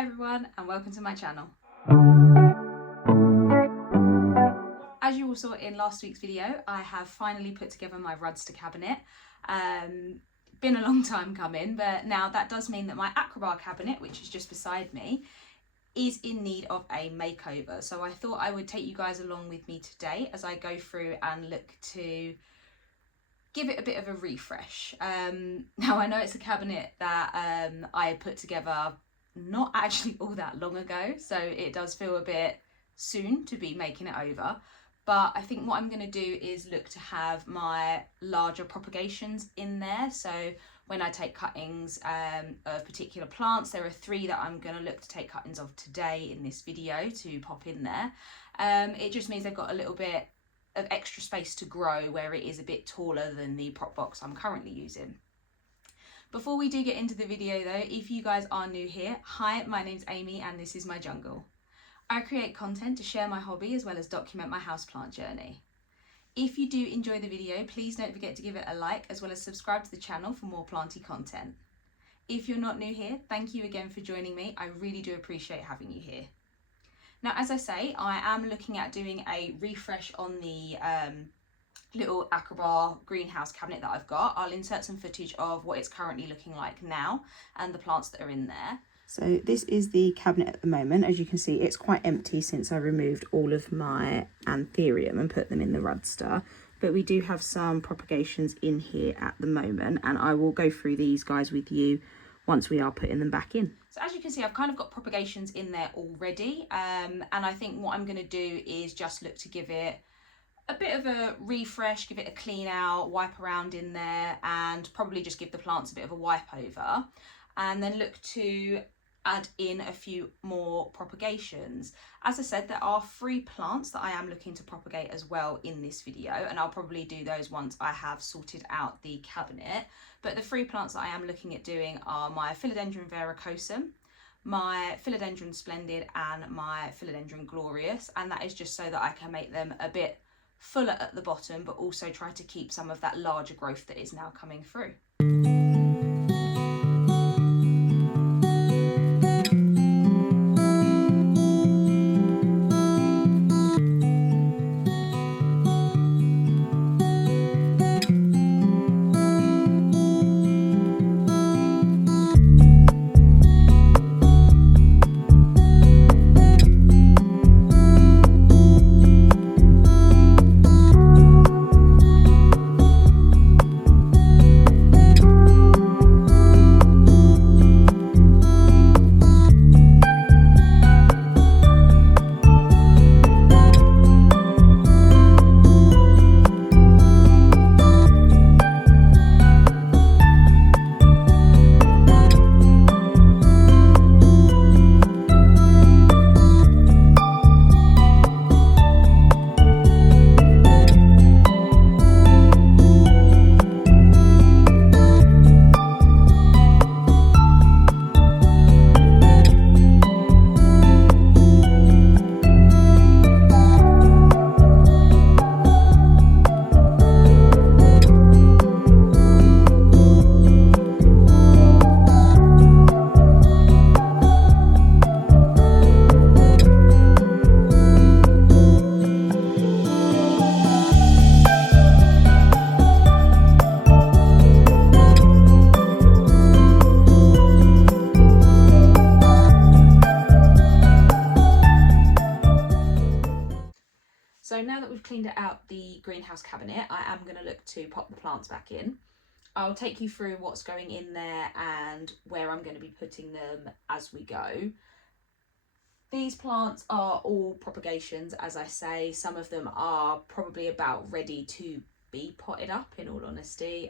Hi everyone and welcome to my channel. As you all saw in last week's video, I have finally put together my Rudsta cabinet. Been a long time coming, but now that does mean that my Åkerbär cabinet, which is just beside me, is in need of a makeover. So I thought I would take you guys along with me today as I go through and look to give it a bit of a refresh. Now I know it's a cabinet that I put together not actually all that long ago, so it does feel a bit soon to be making it over, but I think what I'm going to do is look to have my larger propagations in there. So when I take cuttings of particular plants, there are 3 that I'm going to look to take cuttings of today in this video to pop in there. It just means they've got a little bit of extra space to grow where it is a bit taller than the prop box I'm currently using. Before we do get into the video though, if you guys are new here, hi, my name's Amy and this is my jungle. I create content to share my hobby as well as document my houseplant journey. If you do enjoy the video, please don't forget to give it a like as well as subscribe to the channel for more planty content. If you're not new here, thank you again for joining me. I really do appreciate having you here. Now, as I say, I am looking at doing a refresh on the little Åkerbär greenhouse cabinet that I've got. I'll insert some footage of what it's currently looking like now and the plants that are in there. So this is the cabinet at the moment. As you can see, it's quite empty since I removed all of my anthurium and put them in the Rudsta. But we do have some propagations in here at the moment, and I will go through these guys with you once we are putting them back in. So as you can see, I've kind of got propagations in there already, and I think what I'm going to do is just look to give it a bit of a refresh, give it a clean out, wipe around in there, and probably just give the plants a bit of a wipe over, and then look to add in a few more propagations. As I said, there are 3 plants that I am looking to propagate as well in this video, and I'll probably do those once I have sorted out the cabinet. But the 3 plants that I am looking at doing are my Philodendron verrucosum, my Philodendron splendid, and my Philodendron glorious, and that is just so that I can make them a bit fuller at the bottom, but also try to keep some of that larger growth that is now coming through. So now that we've cleaned it out the greenhouse cabinet, I am going to look to pop the plants back in. I'll take you through what's going in there and where I'm going to be putting them as we go. These plants are all propagations, as I say. Some of them are probably about ready to be potted up, in all honesty.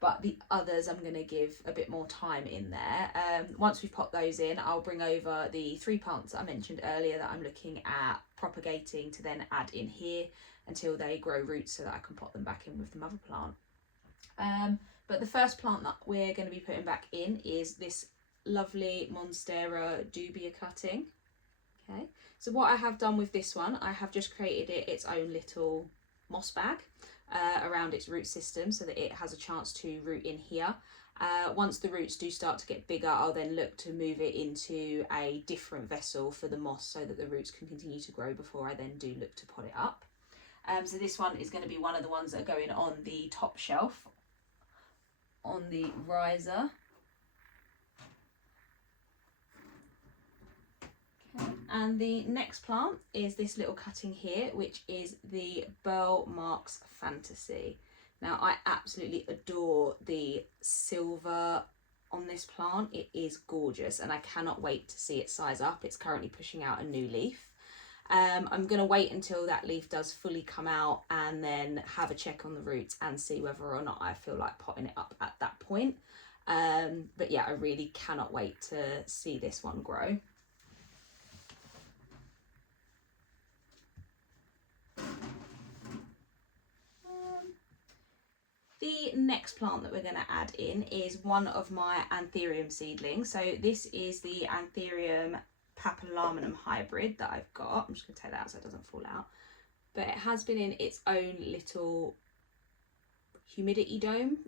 But the others I'm going to give a bit more time in there. Once we've popped those in, I'll bring over the 3 plants I mentioned earlier that I'm looking at propagating to then add in here until they grow roots so that I can pot them back in with the mother plant. But the first plant that we're going to be putting back in is this lovely Monstera dubia cutting. Okay, so what I have done with this one, I have just created it its own little moss bag around its root system so that it has a chance to root in here, Once the roots do start to get bigger, I'll then look to move it into a different vessel for the moss so that the roots can continue to grow before I then do look to pot it up. So this one is going to be one of the ones that are going on the top shelf on the riser. Okay. And the next plant is this little cutting here, which is the Burl Marks Fantasy. Now I absolutely adore the silver on this plant. It is gorgeous and I cannot wait to see it size up. It's currently pushing out a new leaf. I'm going to wait until that leaf does fully come out and then have a check on the roots and see whether or not I feel like potting it up at that point. But yeah, I really cannot wait to see this one grow. The next plant that we're going to add in is one of my anthurium seedlings. So this is the anthurium papillarminum hybrid that I've got. I'm just going to take that out so it doesn't fall out. But it has been in its own little humidity dome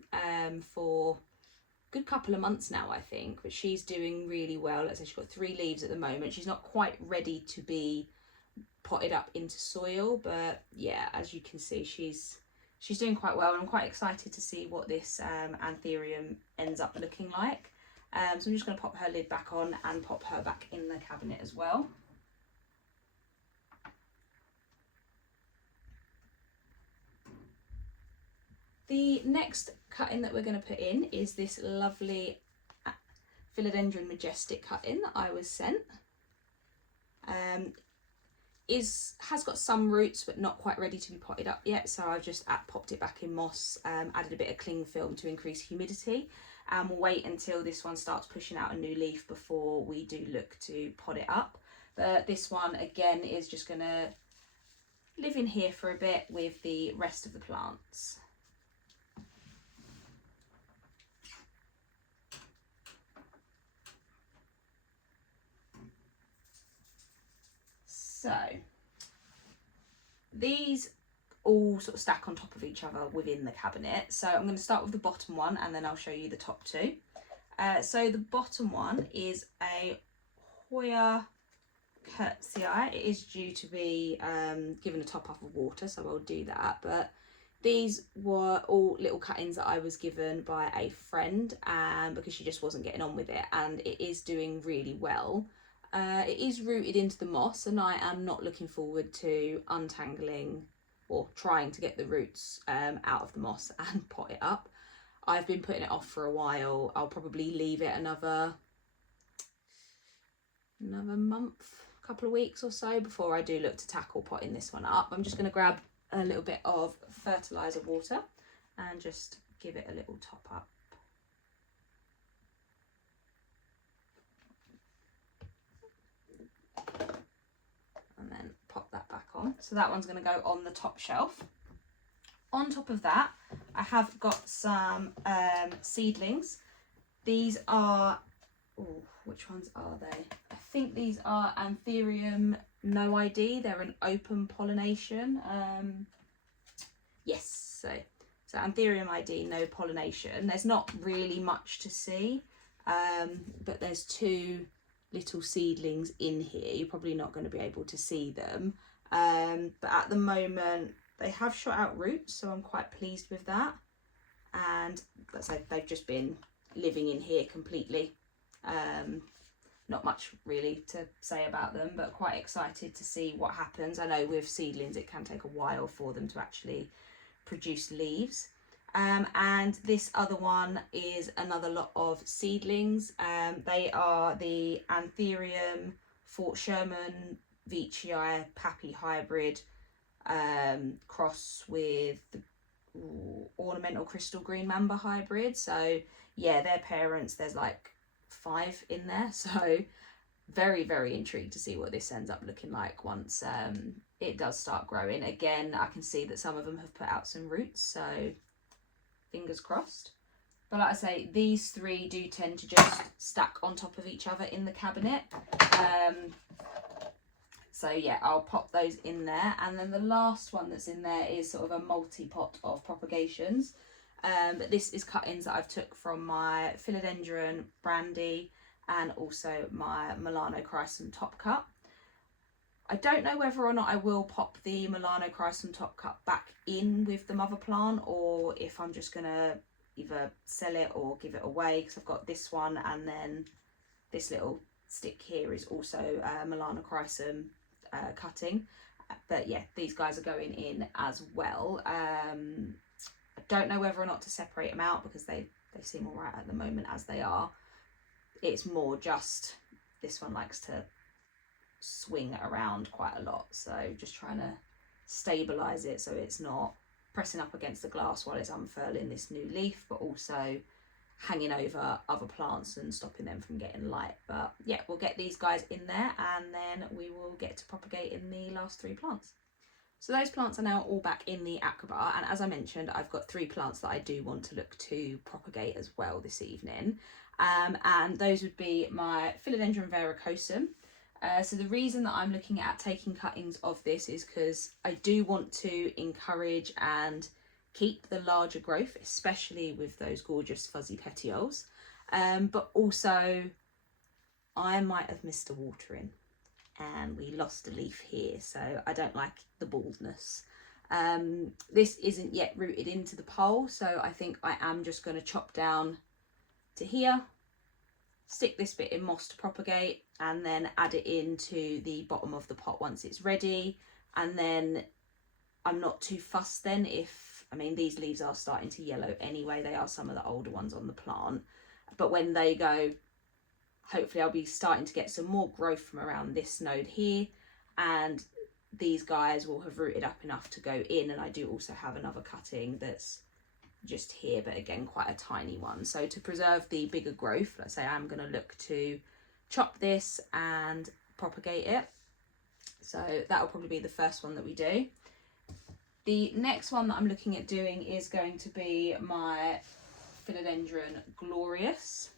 for a good couple of months now, I think. But she's doing really well. Let's say she's got 3 leaves at the moment. She's not quite ready to be potted up into soil, but yeah, as you can see, she's doing quite well, and I'm quite excited to see what this anthurium ends up looking like. So I'm just going to pop her lid back on and pop her back in the cabinet as well. The next cut-in that we're going to put in is this lovely Philodendron Majestic cut-in that I was sent. Has got some roots but not quite ready to be potted up yet, so I've just popped it back in moss, added a bit of cling film to increase humidity, and we'll wait until this one starts pushing out a new leaf before we do look to pot it up. But this one again is just going to live in here for a bit with the rest of the plants. So these all sort of stack on top of each other within the cabinet. So I'm going to start with the bottom one and then I'll show you the top 2. So the bottom one is a Hoya Curtsii. It is due to be given a top up of water, so I'll do that. But these were all little cut-ins that I was given by a friend because she just wasn't getting on with it, and it is doing really well. It is rooted into the moss, and I am not looking forward to untangling or trying to get the roots out of the moss and pot it up. I've been putting it off for a while. I'll probably leave it another month, couple of weeks or so before I do look to tackle potting this one up. I'm just going to grab a little bit of fertilizer water and just give it a little top up. And then pop that back on. So that one's going to go on the top shelf. On top of that, I have got some seedlings. These are, which ones are they? I think these are Anthurium No ID. They're an open pollination. Yes, so Anthurium ID No pollination. There's not really much to see, but there's 2 little seedlings in here. You're probably not going to be able to see them, but at the moment they have shot out roots, so I'm quite pleased with that. And let's say they've just been living in here completely. Not much really to say about them, but quite excited to see what happens. I know with seedlings it can take a while for them to actually produce leaves. And this other one is another lot of seedlings. They are the Anthurium Fort Sherman Veitchii Pappy hybrid cross with the ornamental crystal green mamba hybrid. So yeah, their parents, there's like 5 in there, so very, very intrigued to see what this ends up looking like once it does start growing. Again, I can see that some of them have put out some roots, so fingers crossed. But like I say, these 3 do tend to just stack on top of each other in the cabinet. So yeah, I'll pop those in there. And then the last one that's in there is sort of a multi-pot of propagations. But this is cuttings that I've took from my philodendron brandy and also my Milano Chrysum top cut. I don't know whether or not I will pop the Milano Chrysum top cut back in with the mother plant, or if I'm just going to either sell it or give it away, because I've got this one, and then this little stick here is also Milano Chrysum cutting. But yeah, these guys are going in as well. I don't know whether or not to separate them out because they seem all right at the moment as they are. It's more just this one likes to swing around quite a lot, so just trying to stabilize it so it's not pressing up against the glass while it's unfurling this new leaf, but also hanging over other plants and stopping them from getting light. But yeah, we'll get these guys in there and then we will get to propagating the last 3 plants. So those plants are now all back in the Åkerbär, and as I mentioned, I've got 3 plants that I do want to look to propagate as well this evening, and those would be my philodendron verrucosum. So the reason that I'm looking at taking cuttings of this is because I do want to encourage and keep the larger growth, especially with those gorgeous fuzzy petioles, but also I might have missed a watering and we lost a leaf here, so I don't like the baldness. This isn't yet rooted into the pole, so I think I am just going to chop down to here, stick this bit in moss to propagate, and then add it into the bottom of the pot once it's ready. And then I'm not too fussed then if, I mean, these leaves are starting to yellow anyway, they are some of the older ones on the plant, but when they go, hopefully I'll be starting to get some more growth from around this node here, and these guys will have rooted up enough to go in. And I do also have another cutting that's just here, but again quite a tiny one. So to preserve the bigger growth, let's say I'm going to look to chop this and propagate it. So that'll probably be the first one that we do. The next one that I'm looking at doing is going to be my philodendron glorious.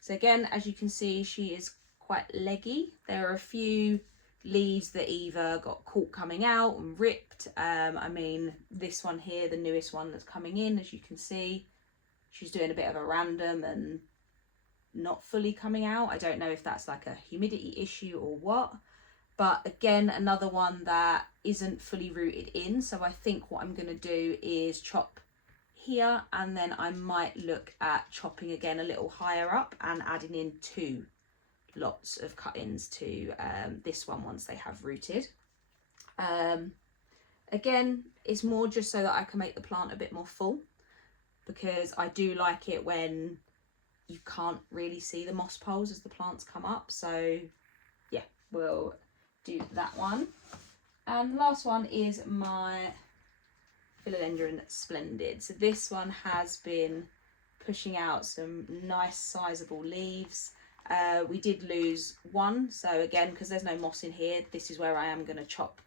So again, as you can see, she is quite leggy. There are a few leaves that either got caught coming out and ripped. I mean, this one here, the newest one that's coming in, as you can see, she's doing a bit of a random and not fully coming out. I don't know if that's like a humidity issue or what, but again, another one that isn't fully rooted in. So I think what I'm going to do is chop here, and then I might look at chopping again a little higher up and adding in 2 lots of cuttings to this one once they have rooted. Again, it's more just so that I can make the plant a bit more full, because I do like it when you can't really see the moss poles as the plants come up. So yeah, we'll do that one. And the last one is my philodendron splendid. So this one has been pushing out some nice sizable leaves. We did lose one, so again, because there's no moss in here, this is where I am going to chop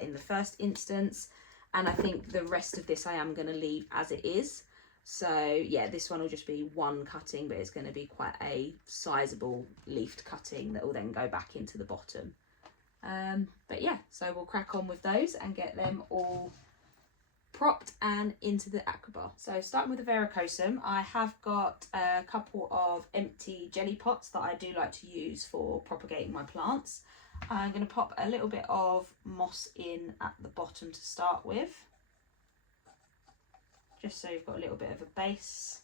in the first instance, and I think the rest of this I am going to leave as it is. So yeah, this one will just be one cutting, but it's going to be quite a sizable leafed cutting that will then go back into the bottom. But yeah, so we'll crack on with those and get them all propped and into the Åkerbär. So starting with the verrucosum, I have got a couple of empty jelly pots that I do like to use for propagating my plants. I'm going to pop a little bit of moss in at the bottom to start with, just so you've got a little bit of a base.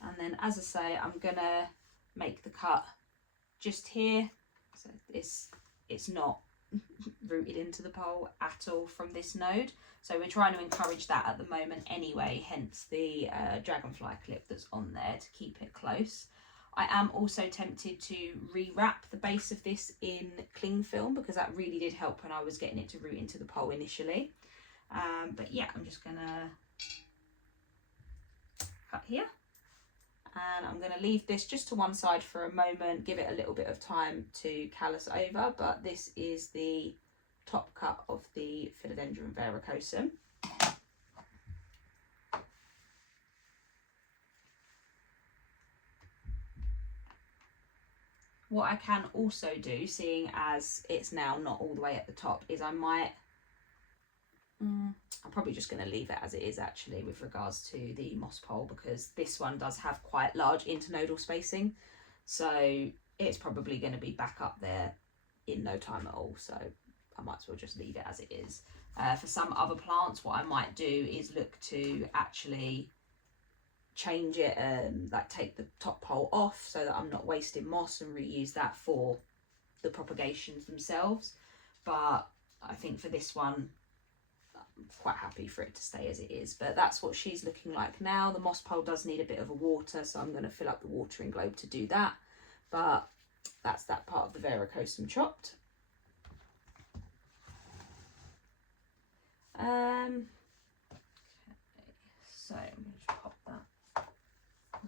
And then, as I say, I'm going to make the cut just here, so it's not rooted into the pole at all from this node, so we're trying to encourage that at the moment anyway, hence the dragonfly clip that's on there to keep it close. I am also tempted to rewrap the base of this in cling film, because that really did help when I was getting it to root into the pole initially. But yeah, I'm just gonna cut here. And I'm going to leave this just to one side for a moment, give it a little bit of time to callus over, but this is the top cut of the philodendron verrucosum. What I can also do, seeing as it's now not all the way at the top, is I might, I'm probably just going to leave it as it is actually with regards to the moss pole, because this one does have quite large internodal spacing. So it's probably going to be back up there in no time at all. So I might as well just leave it as it is. For some other plants, what I might do is look to actually change it and like take the top pole off so that I'm not wasting moss, and reuse that for the propagations themselves. But I think for this one, I'm quite happy for it to stay as it is. But that's what she's looking like now. The moss pole does need a bit of a water, so I'm going to fill up the watering globe to do that. But that's that part of the varicosum chopped. Okay, so I'm going to pop that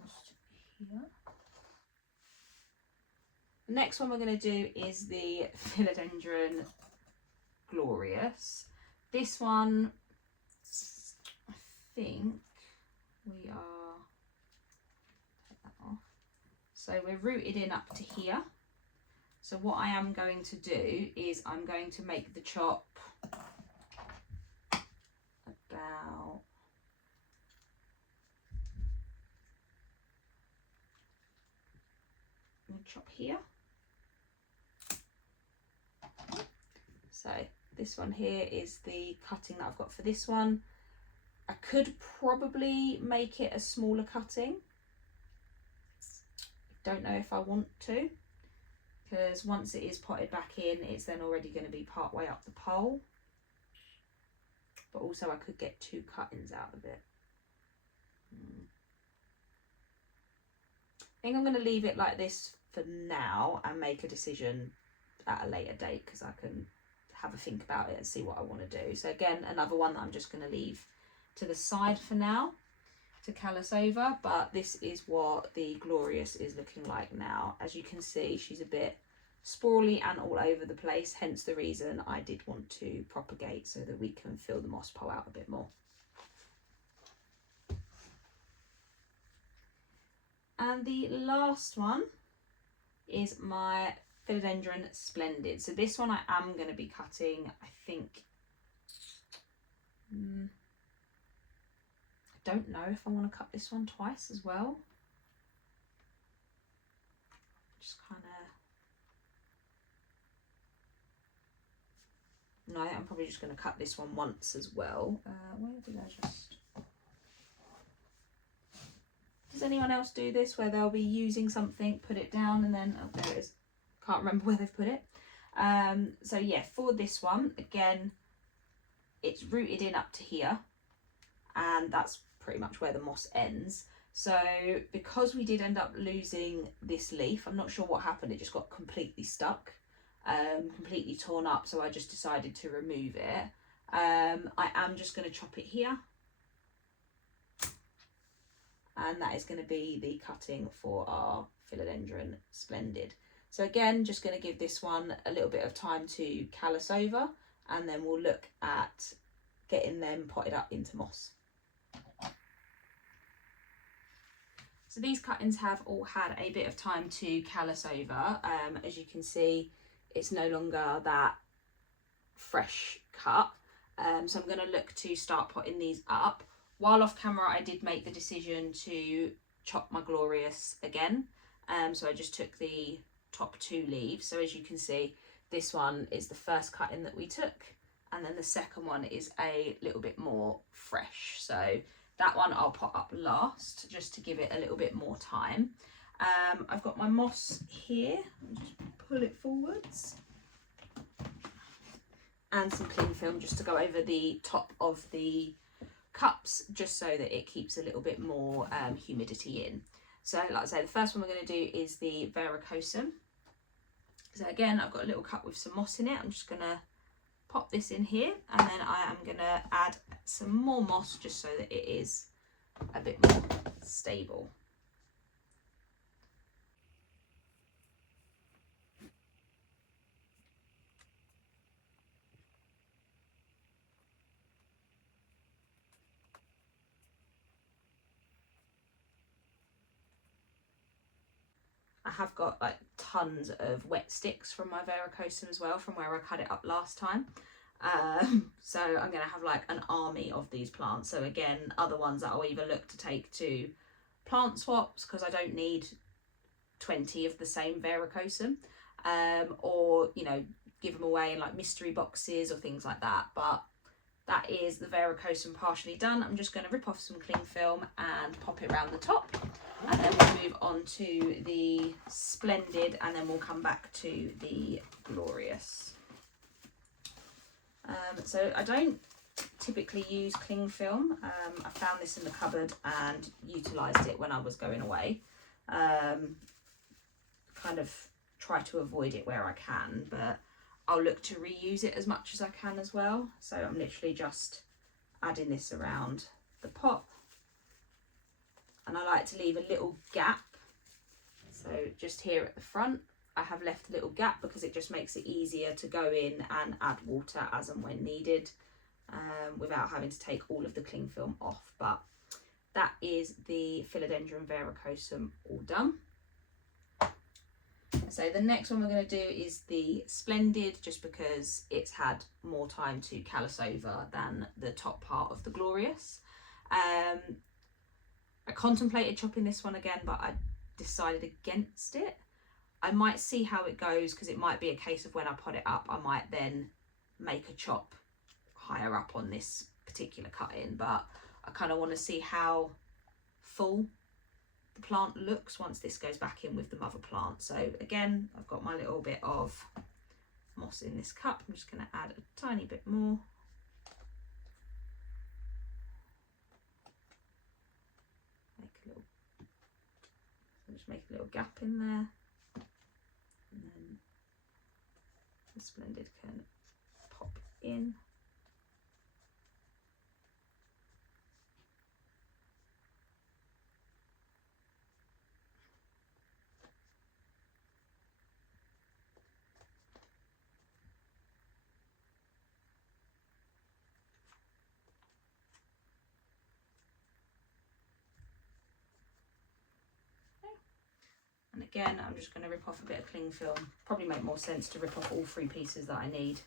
just here. The next one we're going to do is the Philodendron Glorious. This one, I think we are, take that off. So we're rooted in up to here. So what I am going to do is I'm going to make the chop about chop here. So this one here is the cutting that I've got for this one. I could probably make it a smaller cutting. Don't know if I want to, because once it is potted back in, it's then already going to be part way up the pole. But also I could get 2 cuttings out of it. I think I'm going to leave it like this for now and make a decision at a later date, because I can have a think about it and see what I want to do. So again, another one that I'm just going to leave to the side for now to callus over. But this is what the Glorious is looking like now. As you can see, she's a bit sprawly and all over the place, hence the reason I did want to propagate, so that we can fill the moss pole out a bit more. And the last one is my Philodendron Splendid. So this one I am going to be cutting, I think, I don't know if I want to cut this one twice as well. Just kind of, no, I'm probably just going to cut this one once as well. Where did I just... Does anyone else do this, where they'll be using something, put it down, and then, oh, there it is. Can't remember where they've put it. So yeah, for this one, again, it's rooted in up to here, and that's pretty much where the moss ends. So because we did end up losing this leaf, I'm not sure what happened, it just got completely stuck, completely torn up, so I just decided to remove it. I am just going to chop it here. And that is going to be the cutting for our Philodendron Splendid. So again, just going to give this one a little bit of time to callus over, and then we'll look at getting them potted up into moss. So these cuttings have all had a bit of time to callus over. As you can see, it's no longer that fresh cut. So I'm going to look to start potting these up. While off camera, I did make the decision to chop my Glorious again. So I just took the top 2 leaves. So as you can see, this one is the first cutting that we took, and then the second one is a little bit more fresh. So that one I'll pot up last, just to give it a little bit more time. I've got my moss here. I'll just pull it forwards. And some cling film just to go over the top of the cups, just so that it keeps a little bit more humidity in. So like I say, the first one we're going to do is the varicosum. So again, I've got a little cup with some moss in it. I'm just going to pop this in here, and then I am going to add some more moss just so that it is a bit more stable. I I have got like tons of wet sticks from my varicosum as well, from where I cut it up last time. So I'm going to have like an army of these plants. So again, other ones that I'll either look to take to plant swaps, because I don't need 20 of the same varicosum, or, you know, give them away in like mystery boxes or things like that. But that is the varicosum partially done. I'm just going to rip off some cling film and pop it around the top, and then we'll move on to the Splendid, and then we'll come back to the Glorious. So I don't typically use cling film. I found this in the cupboard and utilised it when I was going away. Kind of try to avoid it where I can, but I'll look to reuse it as much as I can as well. So I'm literally just adding this around the pot, and I like to leave a little gap. So just here at the front, I have left a little gap because it just makes it easier to go in and add water as and when needed, without having to take all of the cling film off. But that is the Philodendron varicosum all done. So the next one we're going to do is the Splendid, just because it's had more time to callus over than the top part of the Glorious. I contemplated chopping this one again, but I decided against it. I might see how it goes, because it might be a case of when I pot it up, I might then make a chop higher up on this particular cut-in, but I kind of want to see how full the plant looks once this goes back in with the mother plant. So again, I've got my little bit of moss in this cup. I'm just going to add a tiny bit more. Just make a little gap in there. And then the Splendid can pop in. And again, I'm just going to rip off a bit of cling film. Probably make more sense to rip off all 3 pieces that I need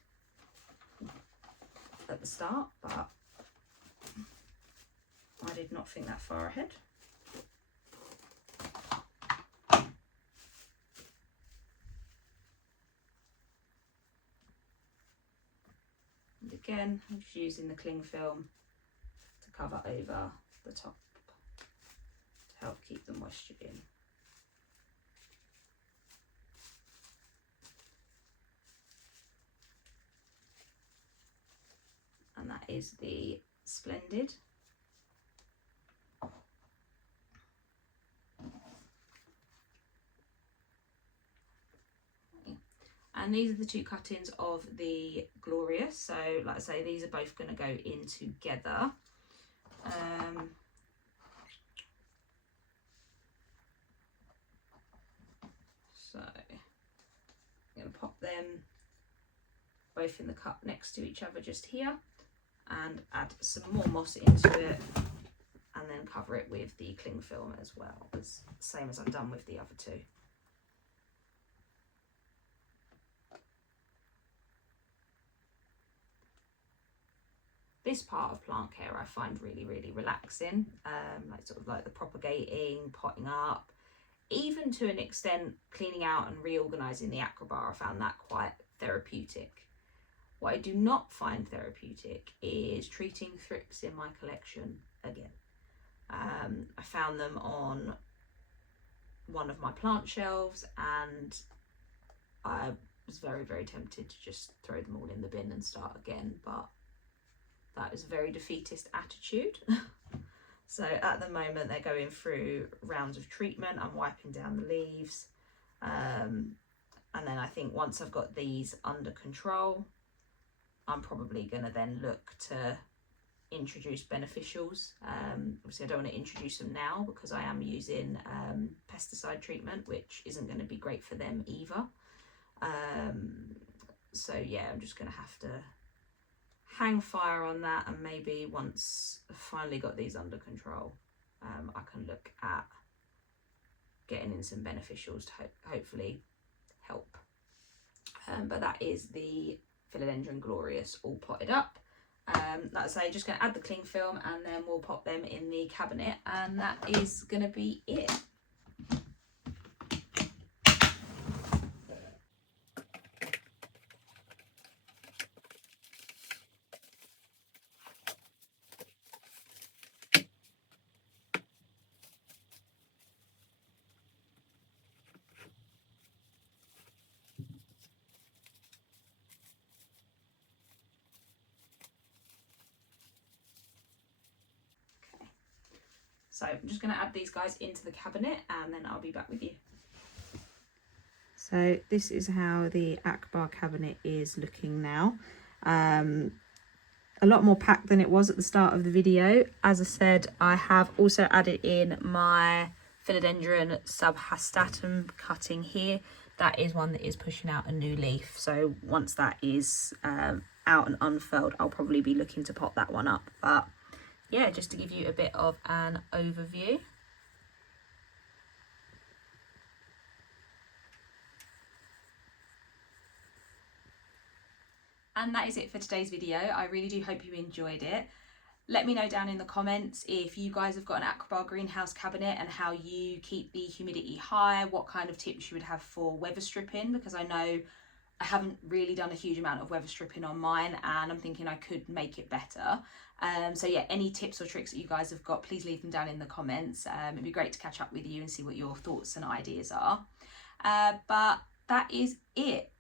at the start, but I did not think that far ahead. And again, I'm just using the cling film to cover over the top to help keep the moisture in. And that is the Splendid. And these are the 2 cut-ins of the Glorious. So like I say, these are both going to go in together. So I'm going to pop them both in the cup next to each other just here, and add some more moss into it, and then cover it with the cling film as well, as same as I've done with the other 2. This part of plant care I find really, really relaxing, like sort of like the propagating, potting up, even to an extent cleaning out and reorganising the Åkerbär. I found that quite therapeutic. What I do not find therapeutic is treating thrips in my collection again. I found them on one of my plant shelves, and I was very, very tempted to just throw them all in the bin and start again, but that is a very defeatist attitude. So at the moment they're going through rounds of treatment. I'm wiping down the leaves, and then I think once I've got these under control, I'm probably going to then look to introduce beneficials. Obviously I don't want to introduce them now because I am using pesticide treatment, which isn't going to be great for them either. So yeah, I'm just going to have to hang fire on that, and maybe once I've finally got these under control, I can look at getting in some beneficials to hopefully help. But that is the Philodendron Glorious all potted up. Like I say, just going to add the cling film and then we'll pop them in the cabinet, and that is going to be it. So I'm just going to add these guys into the cabinet and then I'll be back with you. So this is how the Åkerbär cabinet is looking now. A lot more packed than it was at the start of the video. As I said, I have also added in my Philodendron subhastatum cutting here. That is one that is pushing out a new leaf. So once that is out and unfurled, I'll probably be looking to pop that one up. But yeah, just to give you a bit of an overview. And that is it for today's video. I really do hope you enjoyed it. Let me know down in the comments if you guys have got an Åkerbär greenhouse cabinet and how you keep the humidity high, what kind of tips you would have for weather stripping, because I know I haven't really done a huge amount of weather stripping on mine and I'm thinking I could make it better. So yeah, any tips or tricks that you guys have got, please leave them down in the comments. It'd be great to catch up with you and see what your thoughts and ideas are. But that is it.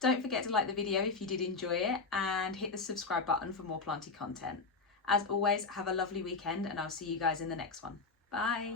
Don't forget to like the video if you did enjoy it and hit the subscribe button for more planty content. As always, have a lovely weekend and I'll see you guys in the next one. Bye.